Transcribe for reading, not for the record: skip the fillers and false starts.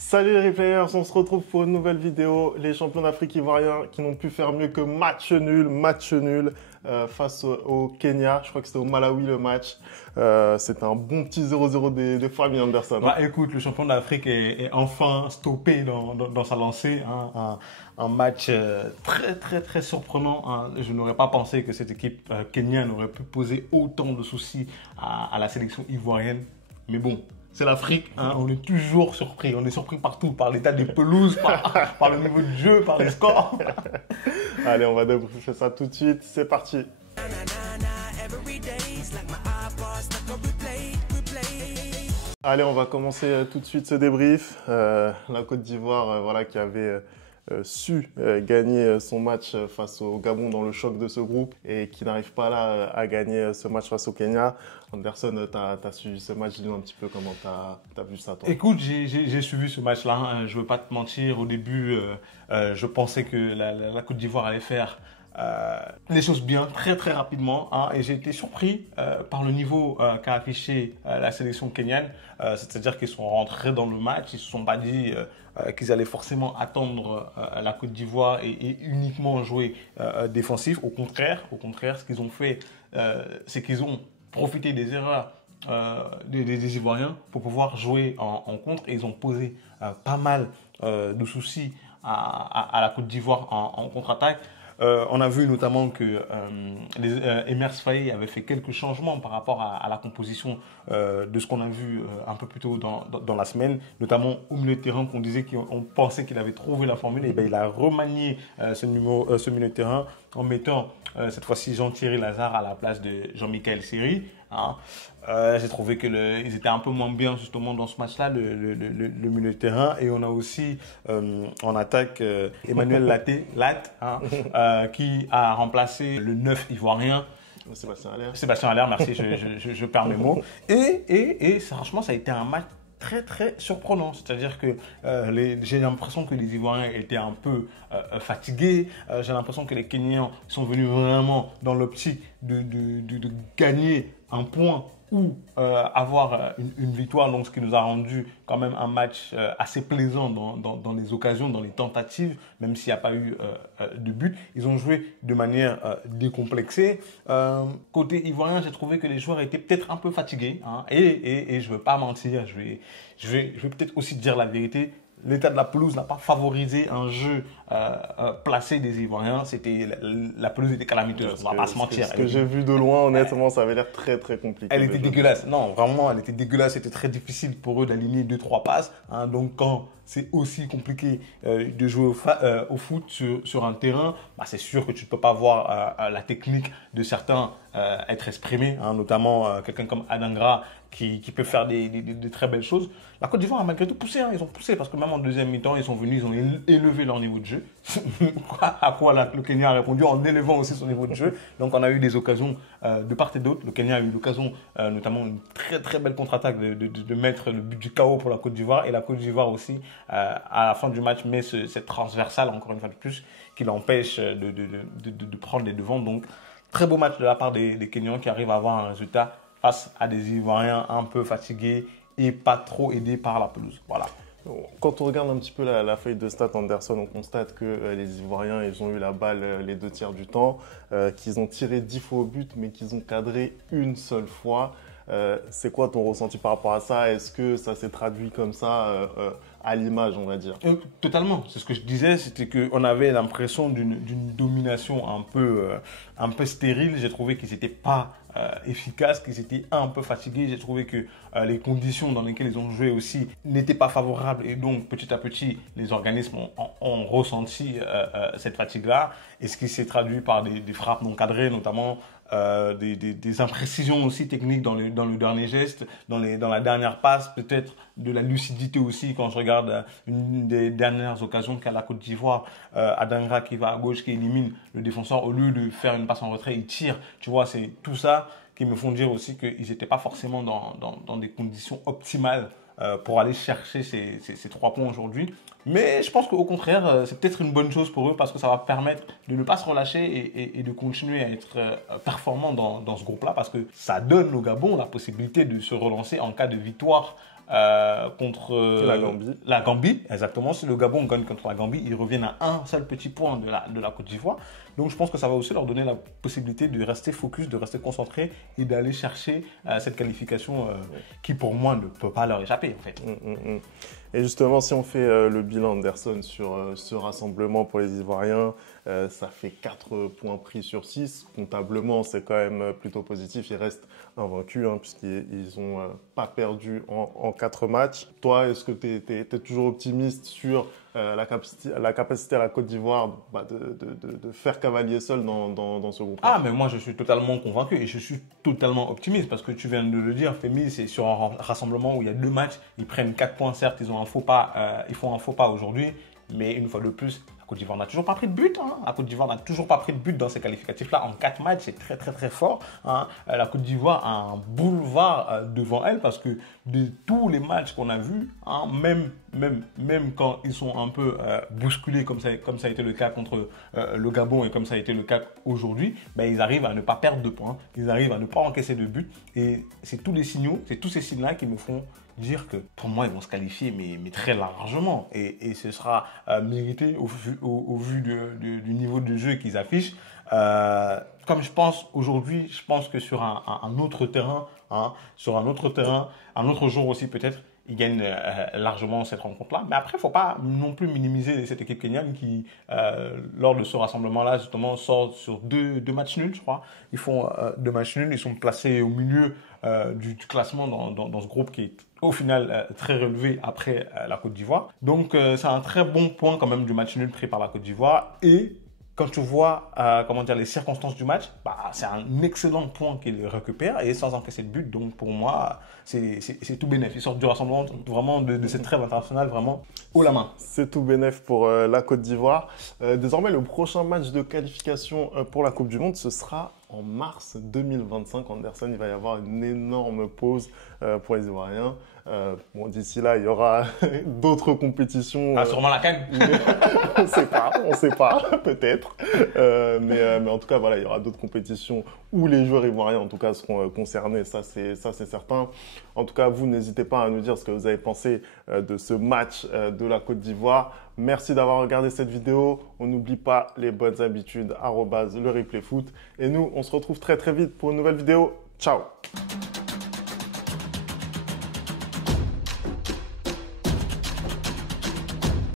Salut les replayers, on se retrouve pour une nouvelle vidéo. Les champions d'Afrique ivoiriens qui n'ont pu faire mieux que match nul face au Kenya. Je crois que c'était au Malawi le match. C'était un bon petit 0-0 des familles Anderson. Bah, écoute, le champion d'Afrique est enfin stoppé dans sa lancée. Hein. Un match très surprenant. Hein. Je n'aurais pas pensé que cette équipe kenyane aurait pu poser autant de soucis à la sélection ivoirienne. Mais bon, c'est l'Afrique, hein. On est toujours surpris. On est surpris partout, par l'état des pelouses, par le niveau de jeu, par les scores. Allez, on va débriefer ça tout de suite. C'est parti. Allez, on va commencer tout de suite ce débrief. La Côte d'Ivoire, voilà, qui avait su gagner son match face au Gabon dans le choc de ce groupe et qui n'arrive pas là à gagner ce match face au Kenya. Anderson, tu as suivi ce match, dis-nous un petit peu comment tu as vu ça, toi. Écoute, j'ai suivi ce match-là, hein. Je ne veux pas te mentir, au début, je pensais que la Côte d'Ivoire allait faire les choses bien, très rapidement, hein, et j'ai été surpris par le niveau qu'a affiché la sélection kenyane. C'est-à-dire qu'ils sont rentrés dans le match, ils ne se sont pas dit qu'ils allaient forcément attendre la Côte d'Ivoire et uniquement jouer défensif. Au contraire, ce qu'ils ont fait, c'est qu'ils ont profité des erreurs des Ivoiriens pour pouvoir jouer en contre, et ils ont posé pas mal de soucis à la Côte d'Ivoire en contre-attaque. On a vu notamment que Emerse Faé avait fait quelques changements par rapport à la composition de ce qu'on a vu un peu plus tôt dans la semaine, notamment au milieu de terrain qu'on disait qu'on pensait qu'il avait trouvé la formule. Et bien, il a remanié ce milieu de terrain en mettant cette fois-ci Jean-Thierry Lazare à la place de Jean-Michel Seri. Hein. J'ai trouvé qu'ils étaient un peu moins bien justement dans ce match-là, le milieu de terrain. Et on a aussi en attaque Emmanuel Latte, hein, qui a remplacé le 9 ivoirien. Sébastien Haller, merci, je perds mes mots. Et franchement, ça a été un match très surprenant. C'est-à-dire que j'ai l'impression que les Ivoiriens étaient un peu fatigués. J'ai l'impression que les Kenyans sont venus vraiment dans l'optique de gagner un point ou avoir une victoire, donc ce qui nous a rendu quand même un match assez plaisant dans les occasions, dans les tentatives, même s'il n'y a pas eu de but. Ils ont joué de manière décomplexée. Côté ivoirien, j'ai trouvé que les joueurs étaient peut-être un peu fatigués, hein, et je ne veux pas mentir, je vais peut-être aussi dire la vérité. L'état de la pelouse n'a pas favorisé un jeu placé des Ivoiriens. La pelouse était calamiteuse, on ne va pas se mentir. Ce que j'ai vu de loin, honnêtement, ça avait l'air très compliqué. Elle était dégueulasse. Non, vraiment, elle était dégueulasse. C'était très difficile pour eux d'aligner 2-3 passes. Hein. Donc, quand c'est aussi compliqué de jouer au foot sur un terrain, bah, c'est sûr que tu ne peux pas voir la technique de certains être exprimée, hein, notamment quelqu'un comme Adangra qui peut faire de très belles choses. La Côte d'Ivoire a malgré tout poussé, hein. Ils ont poussé parce que même en deuxième mi-temps, ils sont venus, ils ont élevé leur niveau de jeu. À quoi le Kenya a répondu en élevant aussi son niveau de jeu. Donc on a eu des occasions de part et d'autre. Le Kenya a eu l'occasion, notamment une très belle contre-attaque de mettre le but du chaos pour la Côte d'Ivoire. Et la Côte d'Ivoire aussi, à la fin du match, met cette transversale, encore une fois de plus, qui l'empêche de prendre les devants. Donc très beau match de la part des Kenyans qui arrivent à avoir un résultat face à des Ivoiriens un peu fatigués et pas trop aidés par la pelouse. Voilà. Quand on regarde un petit peu la feuille de stats Anderson, on constate que les Ivoiriens, ils ont eu la balle les 2 tiers du temps, qu'ils ont tiré 10 fois au but, mais qu'ils ont cadré une seule fois. C'est quoi ton ressenti par rapport à ça? Est-ce que ça s'est traduit comme ça à l'image, on va dire? Totalement. C'est ce que je disais, c'était qu'on avait l'impression d'une domination un peu stérile. J'ai trouvé qu'ils n'étaient pas efficaces, qu'ils étaient un peu fatigués. J'ai trouvé que les conditions dans lesquelles ils ont joué aussi n'étaient pas favorables. Et donc, petit à petit, les organismes ont ressenti cette fatigue-là. Et ce qui s'est traduit par des frappes non cadrées, notamment des imprécisions aussi techniques dans le dernier geste, dans la dernière passe, peut-être de la lucidité aussi. Quand je regarde une des dernières occasions qu'a la Côte d'Ivoire, Adangra qui va à gauche, qui élimine le défenseur, au lieu de faire une passe en retrait, il tire. Tu vois, c'est tout ça qui me font dire aussi qu'ils n'étaient pas forcément dans des conditions optimales pour aller chercher ces 3 points aujourd'hui. Mais je pense qu'au contraire, c'est peut-être une bonne chose pour eux parce que ça va permettre de ne pas se relâcher et de continuer à être performant dans ce groupe-là, parce que ça donne au Gabon la possibilité de se relancer en cas de victoire contre la Gambie, exactement. Si le Gabon gagne contre la Gambie, ils reviennent à un seul petit point de la Côte d'Ivoire. Donc je pense que ça va aussi leur donner la possibilité de rester focus, de rester concentré et d'aller chercher cette qualification qui pour moi ne peut pas leur échapper en fait. Et justement, si on fait le bilan Anderson sur ce rassemblement pour les Ivoiriens, ça fait 4 points pris sur 6. Comptablement, c'est quand même plutôt positif. Ils restent invaincus puisqu'ils n'ont pas perdu en 4 matchs. Toi, est-ce que tu es toujours optimiste sur la capacité à la Côte d'Ivoire de faire cavalier seul dans ce groupe? Ah, mais moi, je suis totalement convaincu et je suis totalement optimiste parce que tu viens de le dire, Femi, c'est sur un rassemblement où il y a 2 matchs, ils prennent 4 points, certes, ils font un faux pas aujourd'hui, mais une fois de plus, la Côte d'Ivoire n'a toujours pas pris de but. La Côte d'Ivoire n'a toujours pas pris de but dans ces qualificatifs-là. En 4 matchs, c'est très, très, très fort. La Côte d'Ivoire a un boulevard devant elle parce que de tous les matchs qu'on a vus, même quand ils sont un peu bousculés, comme ça a été le cas contre le Gabon et comme ça a été le cas aujourd'hui, ils arrivent à ne pas perdre de points. Ils arrivent à ne pas encaisser de but. Et c'est tous ces signes-là qui me font dire que pour moi, ils vont se qualifier, mais très largement. Et ce sera mérité au vu du niveau de jeu qu'ils affichent. Comme je pense aujourd'hui, je pense que sur un autre terrain, un autre jour aussi peut-être, ils gagnent largement cette rencontre-là. Mais après, il ne faut pas non plus minimiser cette équipe kenyane qui, lors de ce rassemblement-là, justement, sort sur deux matchs nuls, je crois. Ils font 2 matchs nuls. Ils sont placés au milieu du classement dans ce groupe qui est au final très relevé après la Côte d'Ivoire. Donc, c'est un très bon point quand même du match nul pris par la Côte d'Ivoire. Et quand tu vois les circonstances du match, c'est un excellent point qu'il récupère et sans encaisser de but. Donc pour moi, c'est tout bénef. Ils sortent du rassemblement vraiment de cette trêve internationale vraiment haut la main. C'est tout bénef pour la Côte d'Ivoire. Désormais, le prochain match de qualification pour la Coupe du Monde, ce sera en mars 2025. Anderson, il va y avoir une énorme pause pour les Ivoiriens. D'ici là, il y aura d'autres compétitions. Sûrement la CAN. On sait pas, peut-être. Mais en tout cas, voilà, il y aura d'autres compétitions où les joueurs ivoiriens, en tout cas, seront concernés. Ça, c'est certain. En tout cas, vous, n'hésitez pas à nous dire ce que vous avez pensé de ce match de la Côte d'Ivoire. Merci d'avoir regardé cette vidéo. On n'oublie pas les bonnes habitudes, @le replay foot. Et nous, on se retrouve très, très vite pour une nouvelle vidéo. Ciao!